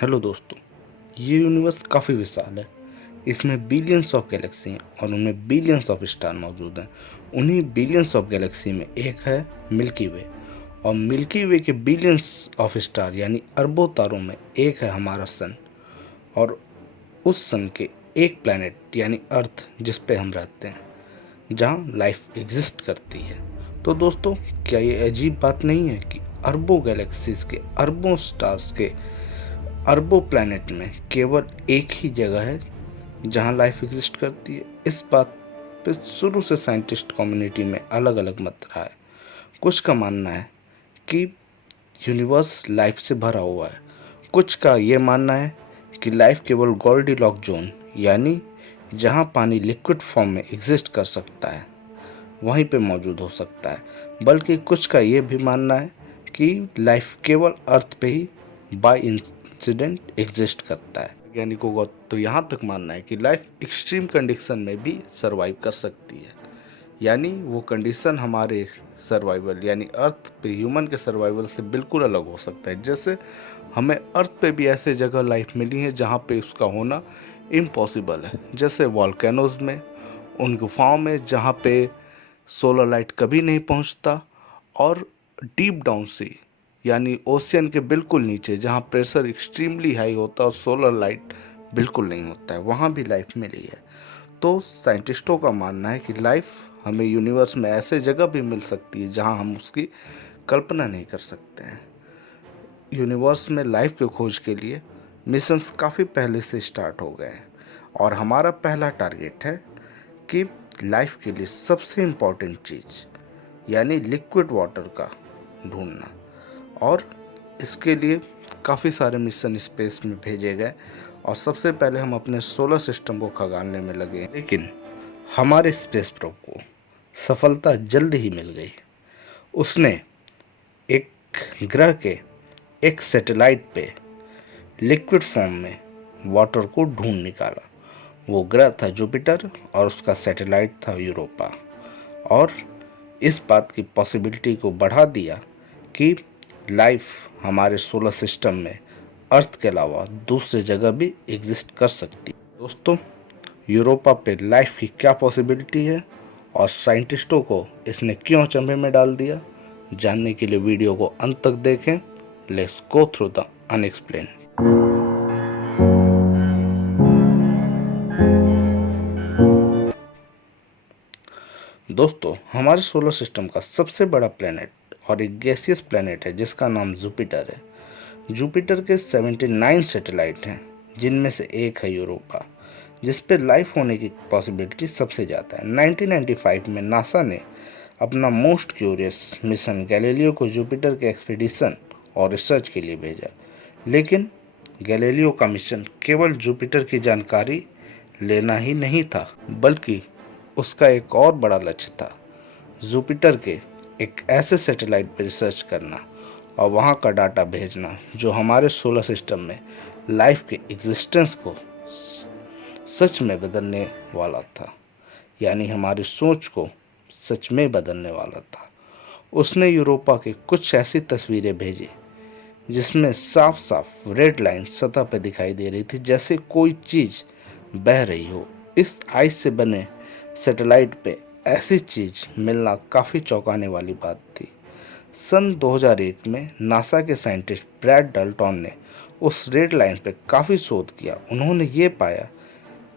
Hello दोस्तों, ये universe काफ़ी विशाल है। इसमें बिलियंस ऑफ गैलेक्सी हैं और उनमें बिलियंस ऑफ स्टार मौजूद हैं। उन्हीं बिलियंस ऑफ गैलेक्सी में एक है मिल्की वे, और मिल्की वे के बिलियंस ऑफ स्टार यानी अरबों तारों में एक है हमारा सन, और उस सन के एक प्लैनेट यानी अर्थ जिस पे हम रहते हैं, जहाँ लाइफ एग्जिस्ट करती है। तो दोस्तों, क्या ये अजीब बात नहीं है कि अरबों गैलेक्सीज के, अरबों स्टार्स के, अरबों प्लैनेट में केवल एक ही जगह है जहां लाइफ एग्जिस्ट करती है। इस बात पे शुरू से साइंटिस्ट कम्युनिटी में अलग अलग मत रहा है। कुछ का मानना है कि यूनिवर्स लाइफ से भरा हुआ है, कुछ का ये मानना है कि लाइफ केवल गोल्डीलॉक जोन यानी जहां पानी लिक्विड फॉर्म में एग्जिस्ट कर सकता है वहीं पे मौजूद हो सकता है, बल्कि कुछ का ये भी मानना है कि लाइफ केवल अर्थ पे ही बाय इंसिडेंट एग्जिस्ट करता है। वैज्ञानिकों का तो यहाँ तक मानना है कि लाइफ एक्सट्रीम कंडीशन में भी सरवाइव कर सकती है, यानी वो कंडीशन हमारे सर्वाइवल यानी अर्थ पे ह्यूमन के सर्वाइवल से बिल्कुल अलग हो सकता है। जैसे हमें अर्थ पे भी ऐसे जगह लाइफ मिली है जहाँ पे उसका होना इम्पॉसिबल है, जैसे वॉल्केनोज में, उन गुफाओं में जहाँ पे सोलर लाइट कभी नहीं पहुँचता, और डीप डाउन सी यानी ओशियन के बिल्कुल नीचे जहाँ प्रेशर एक्सट्रीमली हाई होता है और सोलर लाइट बिल्कुल नहीं होता है, वहाँ भी लाइफ मिली है। तो साइंटिस्टों का मानना है कि लाइफ हमें यूनिवर्स में ऐसे जगह भी मिल सकती है जहाँ हम उसकी कल्पना नहीं कर सकते हैं। यूनिवर्स में लाइफ की खोज के लिए मिशंस काफ़ी पहले से स्टार्ट हो गए हैं, और हमारा पहला टारगेट है कि लाइफ के लिए सबसे इम्पॉर्टेंट चीज़ यानी लिक्विड वाटर का ढूंढना, और इसके लिए काफ़ी सारे मिशन स्पेस में भेजे गए, और सबसे पहले हम अपने सोलर सिस्टम को खंगालने में लगे। लेकिन हमारे स्पेस प्रोब को सफलता जल्द ही मिल गई। उसने एक ग्रह के एक सैटेलाइट पे लिक्विड फॉर्म में वाटर को ढूंढ निकाला। वो ग्रह था जुपिटर और उसका सैटेलाइट था यूरोपा, और इस बात की पॉसिबिलिटी को बढ़ा दिया कि लाइफ हमारे सोलर सिस्टम में अर्थ के अलावा दूसरी जगह भी एग्जिस्ट कर सकती है। दोस्तों, यूरोपा पे लाइफ की क्या पॉसिबिलिटी है और साइंटिस्टों को इसने क्यों अचंभे में डाल दिया, जानने के लिए वीडियो को अंत तक देखें। Let's go through the unexplained. दोस्तों, हमारे सोलर सिस्टम का सबसे बड़ा प्लेनेट और एक गैसियस प्लेनेट है जिसका नाम जुपिटर है। जुपिटर के 79 सैटेलाइट हैं, जिनमें से एक है यूरोपा, जिस पे लाइफ होने की पॉसिबिलिटी सबसे ज़्यादा है। 1995 में नासा ने अपना मोस्ट क्यूरियस मिशन गैलीलियो को जुपिटर के एक्सपीडिशन और रिसर्च के लिए भेजा, लेकिन गैलीलियो का मिशन केवल जुपिटर की जानकारी लेना ही नहीं था, बल्कि उसका एक और बड़ा लक्ष्य था जुपिटर के एक ऐसे सैटेलाइट पर रिसर्च करना और वहाँ का डाटा भेजना जो हमारे सोलर सिस्टम में लाइफ के एग्जिस्टेंस को सच में बदलने वाला था, यानी हमारी सोच को सच में बदलने वाला था। उसने यूरोपा के कुछ ऐसी तस्वीरें भेजी जिसमें साफ साफ रेड लाइन सतह पर दिखाई दे रही थी, जैसे कोई चीज़ बह रही हो। इस आइस से बने सैटेलाइट पे ऐसी चीज़ मिलना काफ़ी चौंकाने वाली बात थी। सन 2001 में नासा के साइंटिस्ट ब्रैड डल्टन ने उस रेड लाइन पे काफ़ी शोध किया। उन्होंने ये पाया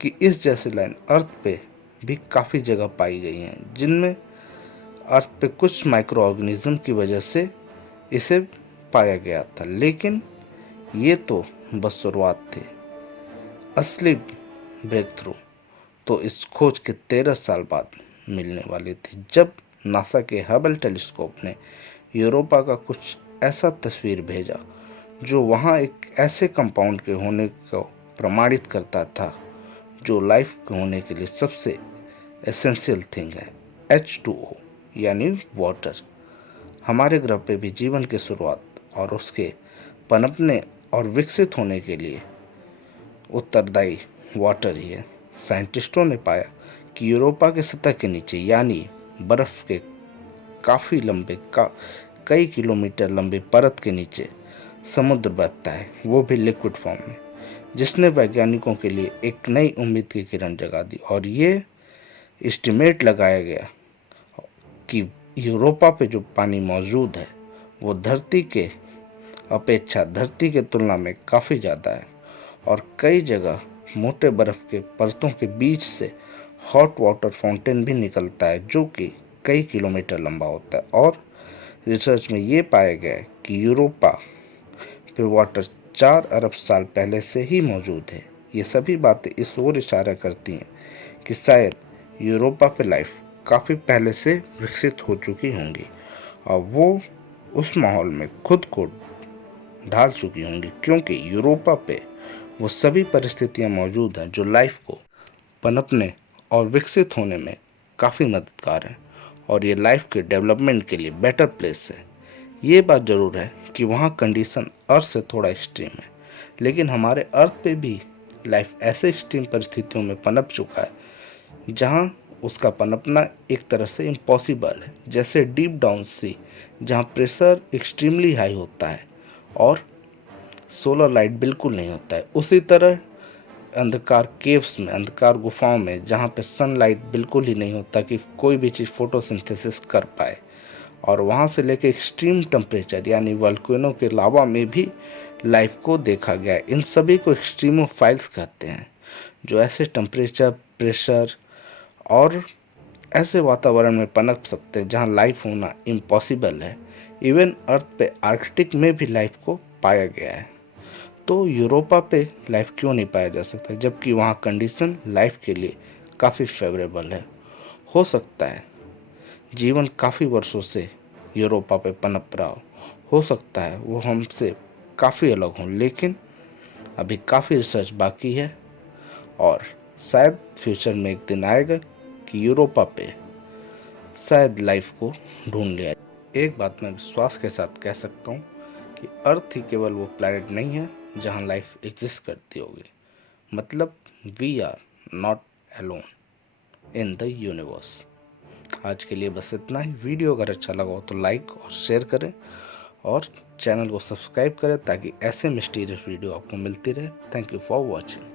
कि इस जैसी लाइन अर्थ पे भी काफ़ी जगह पाई गई हैं, जिनमें अर्थ पे कुछ माइक्रो ऑर्गेनिज्म की वजह से इसे पाया गया था। लेकिन ये तो बस शुरुआत थी। असली ब्रेक थ्रू तो इस खोज के 13 साल बाद मिलने वाली थी, जब नासा के हबल टेलीस्कोप ने यूरोपा का कुछ ऐसा तस्वीर भेजा जो वहाँ एक ऐसे कंपाउंड के होने को प्रमाणित करता था जो लाइफ के होने के लिए सबसे एसेंशियल थिंग है, H2O यानी वाटर। हमारे ग्रह पे भी जीवन की शुरुआत और उसके पनपने और विकसित होने के लिए उत्तरदायी वाटर ही है। साइंटिस्टों ने पाया कि यूरोपा के सतह के नीचे यानी बर्फ़ के काफ़ी लंबे कई किलोमीटर लंबे परत के नीचे समुद्र बहता है, वो भी लिक्विड फॉर्म में, जिसने वैज्ञानिकों के लिए एक नई उम्मीद की किरण जगा दी। और ये एस्टिमेट लगाया गया कि यूरोपा पे जो पानी मौजूद है वो धरती के तुलना में काफ़ी ज़्यादा है। और कई जगह मोटे बर्फ़ के परतों के बीच से हॉट वाटर फाउंटेन भी निकलता है, जो कि कई किलोमीटर लंबा होता है। और रिसर्च में ये पाया गया है कि यूरोपा पे वाटर 4 अरब साल पहले से ही मौजूद है। ये सभी बातें इस ओर इशारा करती हैं कि शायद यूरोपा पे लाइफ काफ़ी पहले से विकसित हो चुकी होंगी और वो उस माहौल में खुद को ढाल चुकी होंगी, क्योंकि यूरोपा पे वो सभी परिस्थितियां मौजूद हैं जो लाइफ को पनपने और विकसित होने में काफ़ी मददगार हैं। और ये लाइफ के डेवलपमेंट के लिए बेटर प्लेस है। ये बात ज़रूर है कि वहाँ कंडीशन अर्थ से थोड़ा एक्सट्रीम है, लेकिन हमारे अर्थ पे भी लाइफ ऐसे एक्सट्रीम परिस्थितियों में पनप चुका है जहाँ उसका पनपना एक तरह से इम्पॉसिबल है। जैसे डीप डाउन सी, जहाँ प्रेशर एक्सट्रीमली हाई होता है और सोलर लाइट बिल्कुल नहीं होता है। उसी तरह अंधकार केव्स में, अंधकार गुफाओं में, जहाँ पे सनलाइट बिल्कुल ही नहीं होता कि कोई भी चीज़ फोटोसिंथेसिस कर पाए। और वहाँ से लेके एक्सट्रीम टेम्परेचर यानी वल्केनो के लावा में भी लाइफ को देखा गया है। इन सभी को एक्सट्रीमोफाइल्स कहते हैं, जो ऐसे टेम्परेचर, प्रेशर और ऐसे वातावरण में पनप सकते हैं जहाँ लाइफ होना इम्पॉसिबल है। इवन अर्थ पे आर्कटिक में भी लाइफ को पाया गया है। तो यूरोपा पे लाइफ क्यों नहीं पाया जा सकता, जबकि वहाँ कंडीशन लाइफ के लिए काफ़ी फेवरेबल है। हो सकता है जीवन काफ़ी वर्षों से यूरोपा पे पनप रहा हो सकता है वो हमसे काफ़ी अलग हों, लेकिन अभी काफ़ी रिसर्च बाकी है और शायद फ्यूचर में एक दिन आएगा कि यूरोपा पे शायद लाइफ को ढूंढ लिया। एक बात मैं विश्वास के साथ कह सकता हूँ कि अर्थ ही केवल वो प्लैनेट नहीं है जहाँ लाइफ एग्जिस्ट करती होगी। मतलब we are not alone in the universe. आज के लिए बस इतना ही। वीडियो अगर अच्छा लगा हो तो लाइक और शेयर करें और चैनल को सब्सक्राइब करें ताकि ऐसे मिस्टीरियस वीडियो आपको मिलती रहे। Thank you for watching.